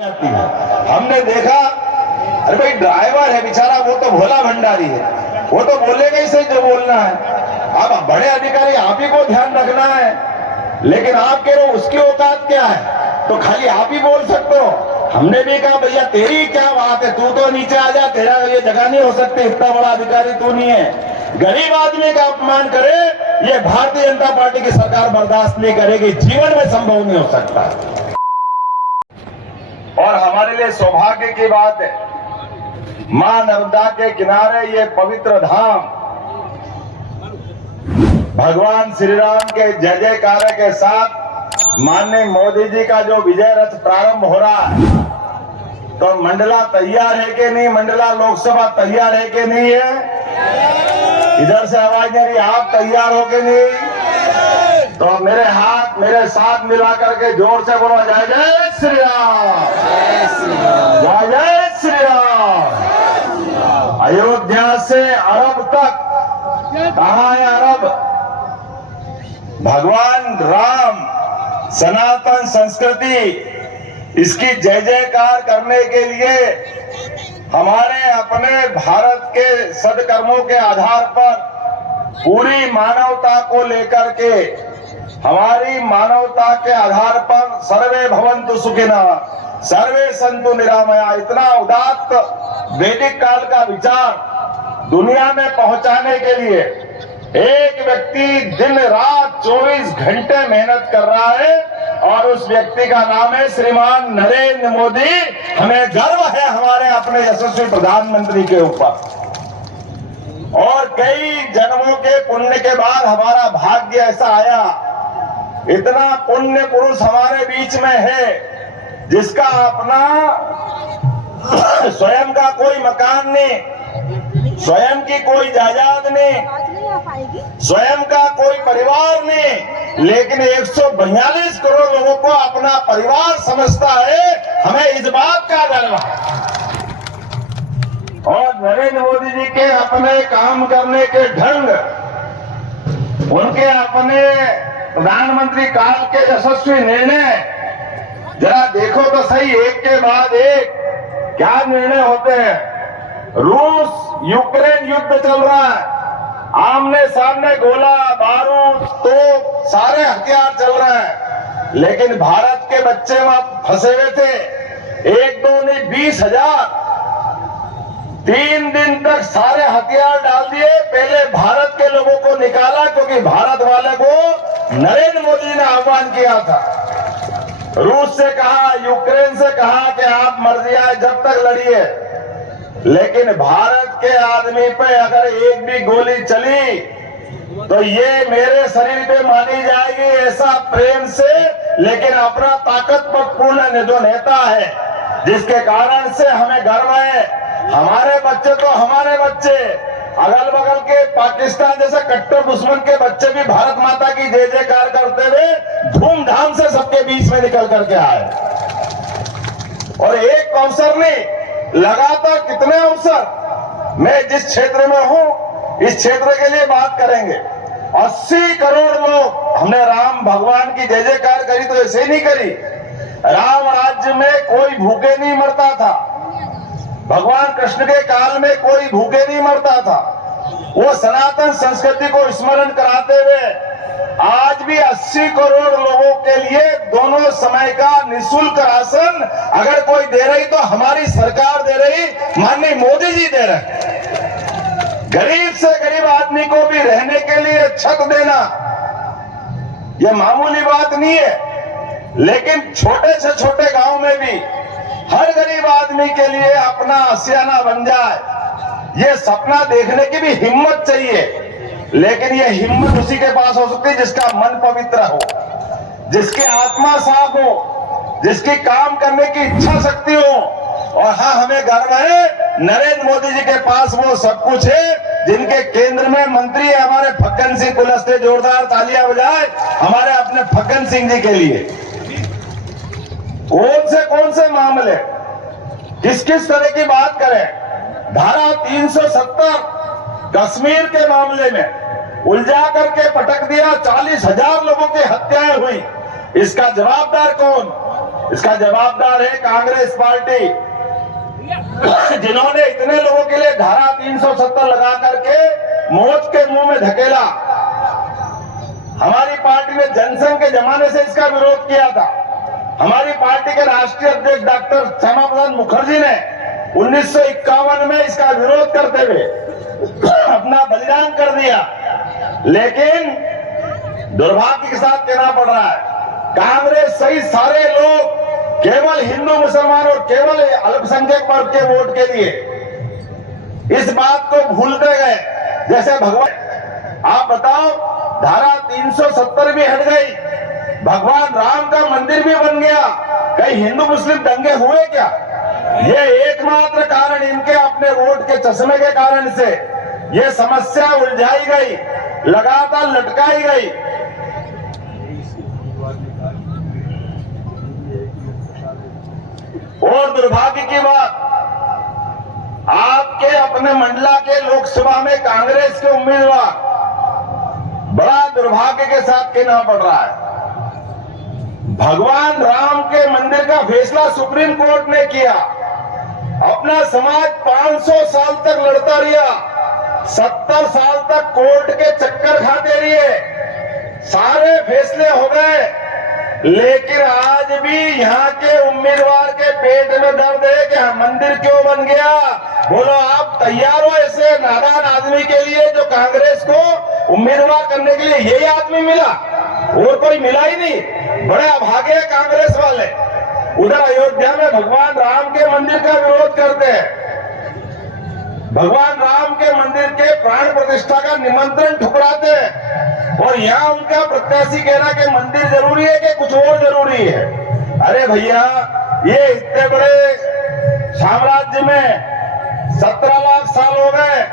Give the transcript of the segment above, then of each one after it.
हमने देखा, अरे भाई ड्राइवर है बेचारा, वो तो भोला भंडारी है, वो तो बोलेगा ही सही जो बोलना है। अब बड़े अधिकारी आप ही को ध्यान रखना है, लेकिन आप कह रहे हो उसकी औकात क्या है, तो खाली आप ही बोल सकते हो। हमने भी कहा भैया तेरी क्या बात है, तू तो नीचे आ जा, तेरा ये जगह नहीं हो सकती, इतना बड़ा अधिकारी तू नहीं है। गरीब आदमी का अपमान करे ये भारतीय जनता पार्टी की सरकार बर्दाश्त नहीं करेगी, जीवन में संभव नहीं हो सकता। और हमारे लिए सौभाग्य की बात है, मां नर्मदा के किनारे ये पवित्र धाम भगवान श्री राम के जय जयकार के साथ माननीय मोदी जी का जो विजय रथ प्रारंभ हो रहा है, तो मंडला तैयार है कि नहीं, मंडला लोकसभा तैयार है कि नहीं है? इधर से आवाज नहीं रही, आप तैयार हो कि नहीं? तो मेरे हाथ मेरे साथ मिला करके जोर से बोलो, जय जय श्री राम, जय जय श्री राम। अयोध्या से अरब तक, कहाँ है अरब? भगवान राम सनातन संस्कृति इसकी जय जयकार करने के लिए हमारे अपने भारत के सदकर्मों के आधार पर पूरी मानवता को लेकर के, हमारी मानवता के आधार पर सर्वे भवन्तु सुखिनः सर्वे सन्तु निरामया, इतना उदात्त वैदिक काल का विचार दुनिया में पहुंचाने के लिए एक व्यक्ति दिन रात 24 घंटे मेहनत कर रहा है, और उस व्यक्ति का नाम है श्रीमान नरेंद्र मोदी। हमें गर्व है हमारे अपने यशस्वी प्रधानमंत्री के ऊपर, और कई जन्मों के पुण्य के बाद हमारा भाग्य ऐसा आया, इतना पुण्य पुरुष हमारे बीच में है जिसका अपना स्वयं का कोई मकान नहीं, स्वयं की कोई जायदाद नहीं, स्वयं का कोई परिवार नहीं, लेकिन 142 करोड़ लोगों को अपना परिवार समझता है। हमें इस बात का गर्व है। और नरेंद्र मोदी जी के अपने काम करने के ढंग, उनके अपने प्रधानमंत्री काल के यशस्वी निर्णय, जरा देखो तो सही, एक के बाद एक क्या निर्णय होते हैं। रूस यूक्रेन युद्ध चल रहा है, आमने सामने गोला बारूद तो सारे हथियार चल रहे हैं, लेकिन भारत के बच्चे वहां फंसे हुए थे, एक दो नहीं 20,000। 3 दिन तक सारे हथियार डाल दिए, पहले भारत के लोगों को निकाला, क्योंकि भारत वाले को नरेंद्र मोदी ने आह्वान किया था। रूस से कहा, यूक्रेन से कहा कि आप मर्जी आए जब तक लड़िए, लेकिन भारत के आदमी पे अगर एक भी गोली चली तो ये मेरे शरीर पे मानी जाएगी, ऐसा प्रेम से, लेकिन अपना ताकतपूर्ण जो नेता है, जिसके कारण से हमें गर्व है। हमारे बच्चे तो हमारे बच्चे, अगल बगल के पाकिस्तान जैसे कट्टर दुश्मन के बच्चे भी भारत माता की जय जयकार करते हुए धूमधाम से सबके बीच में निकल करके आए। और एक अवसर नहीं, लगातार कितने अवसर। मैं जिस क्षेत्र में हूं, इस क्षेत्र के लिए बात करेंगे। 80 करोड़ लोग, हमने राम भगवान की जय जयकार करी तो ऐसे ही नहीं करी। राम राज्य में कोई भूखे नहीं मरता था, भगवान कृष्ण के काल में कोई भूखे नहीं मरता था। वो सनातन संस्कृति को स्मरण कराते हुए आज भी 80 करोड़ लोगों के लिए दोनों समय का निःशुल्क राशन अगर कोई दे रही तो हमारी सरकार दे रही, माननीय मोदी जी दे रहे। गरीब से गरीब आदमी को भी रहने के लिए छत देना यह मामूली बात नहीं है, लेकिन छोटे से छोटे गांव में भी हर गरीब आदमी के लिए अपना आशियाना बन जाए, ये सपना देखने की भी हिम्मत चाहिए। लेकिन ये हिम्मत उसी के पास हो सकती है जिसका मन पवित्र हो, जिसकी आत्मा साफ हो, जिसकी काम करने की इच्छा शक्ति हो। और हाँ, हमें गर्व है नरेंद्र मोदी जी के पास वो सब कुछ है, जिनके केंद्र में मंत्री है हमारे फग्गन सिंह कुलस्ते। जोरदार तालियां बजाए हमारे अपने फग्गन सिंह जी के लिए। कौन से मामले, किस किस तरह की बात करें। धारा 370 कश्मीर के मामले में उलझा करके पटक दिया, 40,000 लोगों की हत्याएं हुई, इसका जवाबदार कौन? इसका जवाबदार है कांग्रेस पार्टी, जिन्होंने इतने लोगों के लिए धारा 370 लगा करके मौत के मुंह में धकेला। हमारी पार्टी ने जनसंघ के जमाने से इसका विरोध किया था। हमारी पार्टी के राष्ट्रीय अध्यक्ष डॉक्टर श्यामा प्रसाद मुखर्जी ने 1951 में इसका विरोध करते हुए अपना बलिदान कर दिया। लेकिन दुर्भाग्य के साथ कहना पड़ रहा है, कांग्रेस सहित सारे लोग केवल हिंदू मुसलमान और केवल अल्पसंख्यक वर्ग के वोट के लिए इस बात को भूलते गए। जैसे भगवान, आप बताओ, धारा 370 भी हट गई, भगवान राम का मंदिर भी बन गया, कहीं हिंदू मुस्लिम दंगे हुए क्या? ये एकमात्र कारण इनके अपने वोट के चश्मे के कारण से ये समस्या उलझाई गई, लगातार लटकाई गई। और दुर्भाग्य की बात, आपके अपने मंडला के लोकसभा में कांग्रेस के उम्मीदवार, बड़ा दुर्भाग्य के साथ कहना पड़ रहा है, भगवान राम के मंदिर का फैसला सुप्रीम कोर्ट ने किया। अपना समाज 500 साल तक लड़ता रहा, 70 साल तक कोर्ट के चक्कर खाते रहे, सारे फैसले हो गए, लेकिन आज भी यहाँ के उम्मीदवार के पेट में दर्द है कि मंदिर क्यों बन गया। बोलो, आप तैयार हो ऐसे नादान आदमी के लिए जो कांग्रेस को उम्मीदवार करने के लिए यही आदमी मिला, और कोई मिला ही नहीं। बड़े अभागे हैं कांग्रेस वाले। उधर अयोध्या में भगवान राम के मंदिर का विरोध करते हैं, भगवान राम के मंदिर के प्राण प्रतिष्ठा का निमंत्रण ठुकराते हैं, और यहाँ उनका प्रत्याशी कहना कि मंदिर जरूरी है कि कुछ और जरूरी है। अरे भैया, ये इतने बड़े साम्राज्य में 17 लाख साल हो गए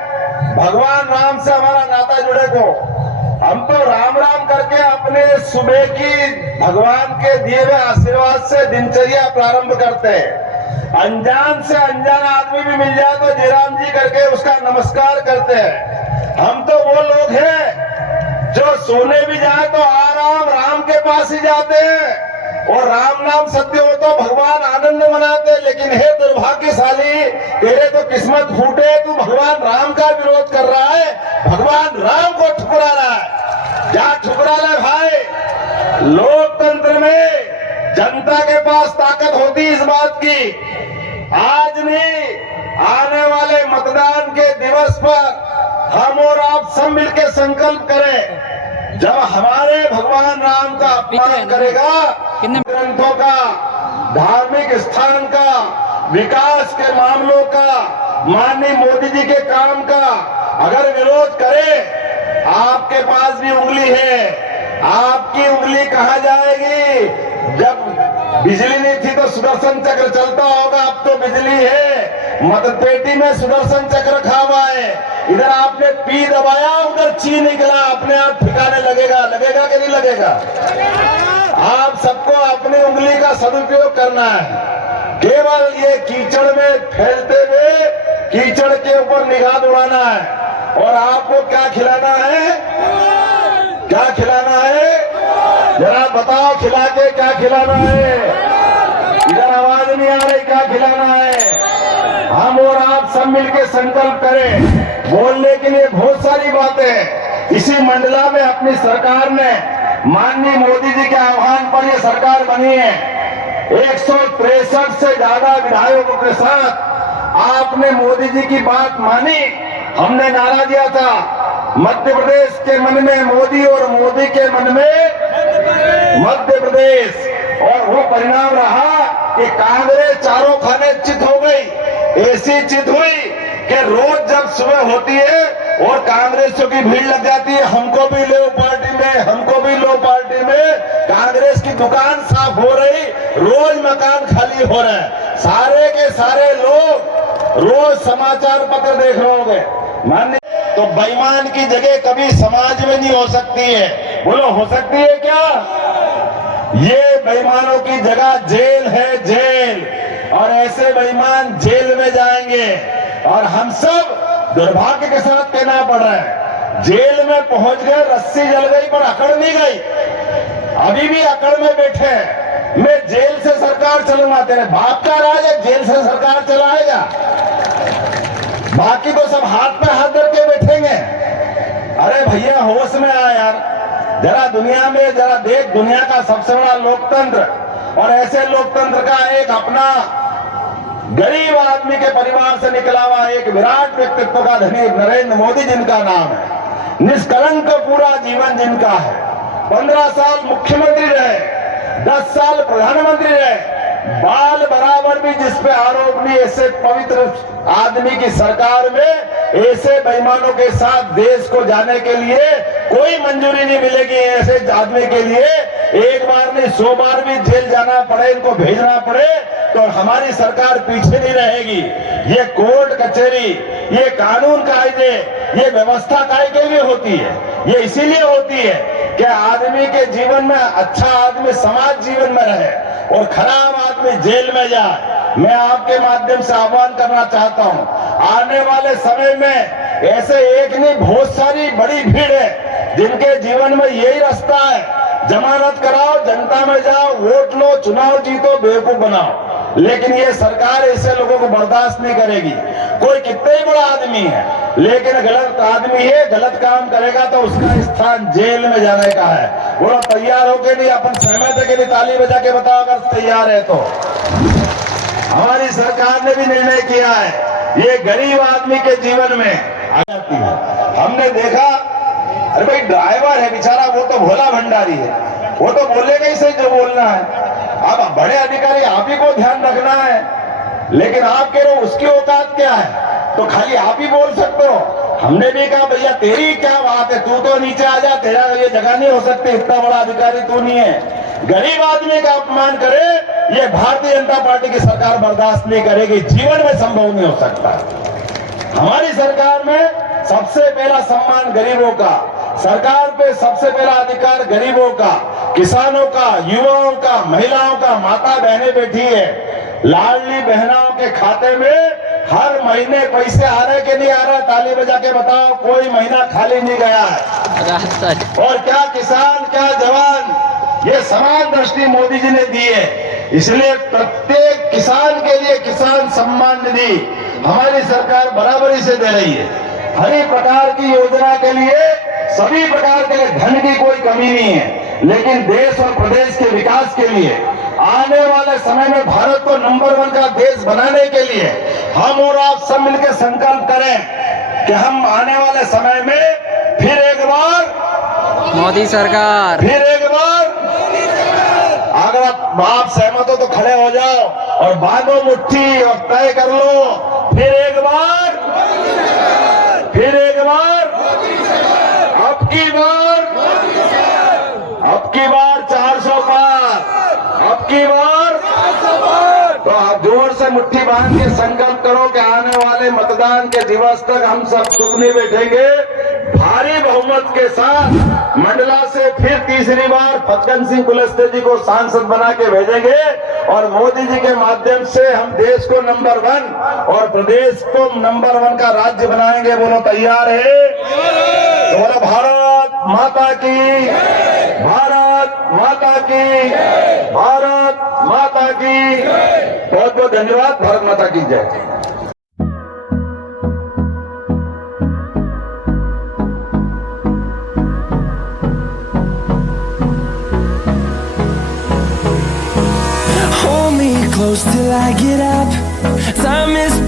भगवान राम से हमारा नाता जुड़े को। हम तो राम राम करके अपने सुबह की भगवान के दिए हुए आशीर्वाद से दिनचर्या प्रारंभ करते हैं। अनजान से अनजान आदमी भी मिल जाए तो जय राम जी करके उसका नमस्कार करते हैं। हम तो वो लोग हैं जो सोने भी जाए तो आराम राम के पास ही जाते हैं, और राम नाम सत्य हो तो भगवान आनंद मनाते। लेकिन हे दुर्भाग्यशाली, तेरे तो किस्मत फूटे, तू भगवान राम का विरोध कर रहा है, भगवान राम को ठुकरा रहा है। क्या ठुकरा ले भाई? लोकतंत्र में जनता के पास ताकत होती इस बात की। आज नहीं, आने वाले मतदान के दिवस पर हम और आप सब मिलकर संकल्प करें, जब हमारे भगवान राम का अपमान करेगा, ग्रंथों का, धार्मिक स्थान का, विकास के मामलों का, माननीय मोदी जी के काम का अगर विरोध करे, आपके पास भी उंगली है। आपकी उंगली कहाँ जाएगी? जब बिजली नहीं थी तो सुदर्शन चक्र चलता होगा, अब तो बिजली है, मतपेटी में सुदर्शन चक्र रखा हुआ है। इधर आपने पी दबाया, उधर ची निकला, अपने आप ठिकाने लगेगा। लगेगा कि नहीं लगेगा? आप सबको अपनी उंगली का सदुपयोग करना है। केवल ये कीचड़ में फैलते हुए कीचड़ के ऊपर निगाह दौड़ाना है। और आपको क्या खिलाना है? क्या खिलाना है? जरा बताओ, खिला के क्या खिलाना है? इधर आवाज नहीं आ रही, क्या खिलाना है? हम और आप सब मिलकर संकल्प करें। बोलने के लिए बहुत सारी बातें। इसी मंडला में अपनी सरकार ने, माननीय मोदी जी के आह्वान पर यह सरकार बनी है। 163 से ज्यादा विधायकों के साथ आपने मोदी जी की बात मानी। हमने नारा दिया था, मध्य प्रदेश के मन में मोदी और मोदी के मन में मध्य प्रदेश, और वो परिणाम रहा कि कांग्रेस चारों खाने चित हो गई। ऐसी चित हुई कि रोज जब सुबह होती है और कांग्रेसियों की भीड़ लग जाती है, हमको भी लो पार्टी में, हमको भी लो पार्टी में। कांग्रेस की दुकान साफ हो रही, रोज मकान खाली हो रहे हैं। सारे के सारे लोग रोज समाचार पत्र देख रहे होंगे। मान्य तो बेईमान की जगह कभी समाज में नहीं हो सकती है। बोलो, हो सकती है क्या? ये बेईमानों की जगह जेल है, जेल। और ऐसे बेईमान जेल में जाएंगे। और हम सब दुर्भाग्य के साथ कहना पड़ रहा है, जेल में पहुंच गए, रस्सी जल गई पर अकड़ नहीं गई। अभी भी अकड़ में बैठे हैं। मैं जेल से सरकार चलूंगा, तेरे बाप का राज है, जेल से सरकार चलाएगा, बाकी तो सब हाथ पे हाथ धर के बैठेंगे। अरे भैया होश में आ यार, जरा दुनिया में जरा देख, दुनिया का सबसे बड़ा लोकतंत्र, और ऐसे लोकतंत्र का एक अपना गरीब आदमी के परिवार से निकला हुआ एक विराट व्यक्तित्व का धनी नरेंद्र मोदी जिनका नाम है, निष्कलंक पूरा जीवन जिनका है, 15 साल मुख्यमंत्री रहे, 10 साल प्रधानमंत्री रहे, बाल बराबर भी जिस पे आरोप नहीं, ऐसे पवित्र आदमी की सरकार में ऐसे बेईमानों के साथ देश को जाने के लिए कोई मंजूरी नहीं मिलेगी। ऐसे आदमी के लिए एक बार नहीं 100 बार भी जेल जाना पड़े, इनको भेजना पड़े, तो हमारी सरकार पीछे नहीं रहेगी। ये कोर्ट कचहरी, ये कानून कायदे, ये व्यवस्था काय के लिए होती है? ये इसीलिए होती है कि आदमी के जीवन में अच्छा आदमी समाज जीवन में रहे और खराब आदमी जेल में जाए। मैं आपके माध्यम से आह्वान करना चाहता हूं, आने वाले समय में ऐसे एक नहीं बहुत सारी बड़ी भीड़ है जिनके जीवन में यही रास्ता है, जमानत कराओ, जनता में जाओ, वोट लो, चुनाव जीतो, बेवकूफ बनाओ। लेकिन ये सरकार ऐसे लोगों को बर्दाश्त नहीं करेगी। कोई कितना ही बड़ा आदमी है लेकिन गलत आदमी है, गलत काम करेगा तो उसका स्थान जेल में जाने का है। बोलो तैयार हो के नहीं? अपन सहमत है कि नहीं? ताली बजा के बताओ अगर तैयार है तो। हमारी सरकार ने भी निर्णय किया है, ये गरीब आदमी के जीवन में आ जाती है। हमने देखा, अरे भाई ड्राइवर है बेचारा, वो तो भोला भंडारी है, वो तो बोलेगा ही सही जो बोलना है। अब बड़े अधिकारी आप ही को ध्यान रखना है, लेकिन आप कह रहे हो उसकी औकात क्या है, तो खाली आप ही बोल सकते हो। हमने भी कहा भैया तेरी क्या बात है, तू तो नीचे आ जा, तेरा ये जगह नहीं हो सकती, इतना बड़ा अधिकारी तू नहीं है। गरीब आदमी का अपमान करे ये भारतीय जनता पार्टी की सरकार बर्दाश्त नहीं करेगी, जीवन में संभव नहीं हो सकता। हमारी सरकार में सबसे पहला सम्मान गरीबों का, सरकार पे सबसे पहला अधिकार गरीबों का, किसानों का, युवाओं का, महिलाओं का, माता बहनें बैठी है। लाडली बहनों के खाते में हर महीने पैसे आ रहे कि नहीं आ रहा? ताली बजा के बताओ, कोई महीना खाली नहीं गया है। और क्या किसान क्या जवान, ये समान दृष्टि मोदी जी ने दी है। इसलिए प्रत्येक किसान के लिए किसान सम्मान निधि हमारी सरकार बराबरी से दे रही है। हर एक प्रकार की योजना के लिए, सभी प्रकार के धन की कोई कमी नहीं है, लेकिन देश और प्रदेश के विकास के लिए, आने वाले समय में भारत को नंबर 1 का देश बनाने के लिए हम और आप सब मिलकर संकल्प करें कि हम आने वाले समय में फिर एक बार मोदी सरकार, फिर एक बार, अगर आप सहमत हो तो खड़े हो जाओ और बांधो मुट्ठी और तय कर लो, फिर एक बार, फिर एक बार, अब की बार 400 पार, अब की बार। तो आप जोर से मुट्ठी बांध के संकल्प करो कि आने वाले मतदान के दिवस तक हम सब चुप नहीं बैठेंगे, भारी बहुमत के साथ मंडला से फिर तीसरी बार फग्गन सिंह कुलस्ते जी को सांसद बना के भेजेंगे और मोदी जी के माध्यम से हम देश को नंबर 1 और प्रदेश को नंबर 1 का राज्य बनाएंगे। बोलो तैयार है? तो बोलो भारत माता की, भारत माता की, भारत माता की। बहुत बहुत धन्यवाद। भारत माता की जय। Hold me close till I get up. Time is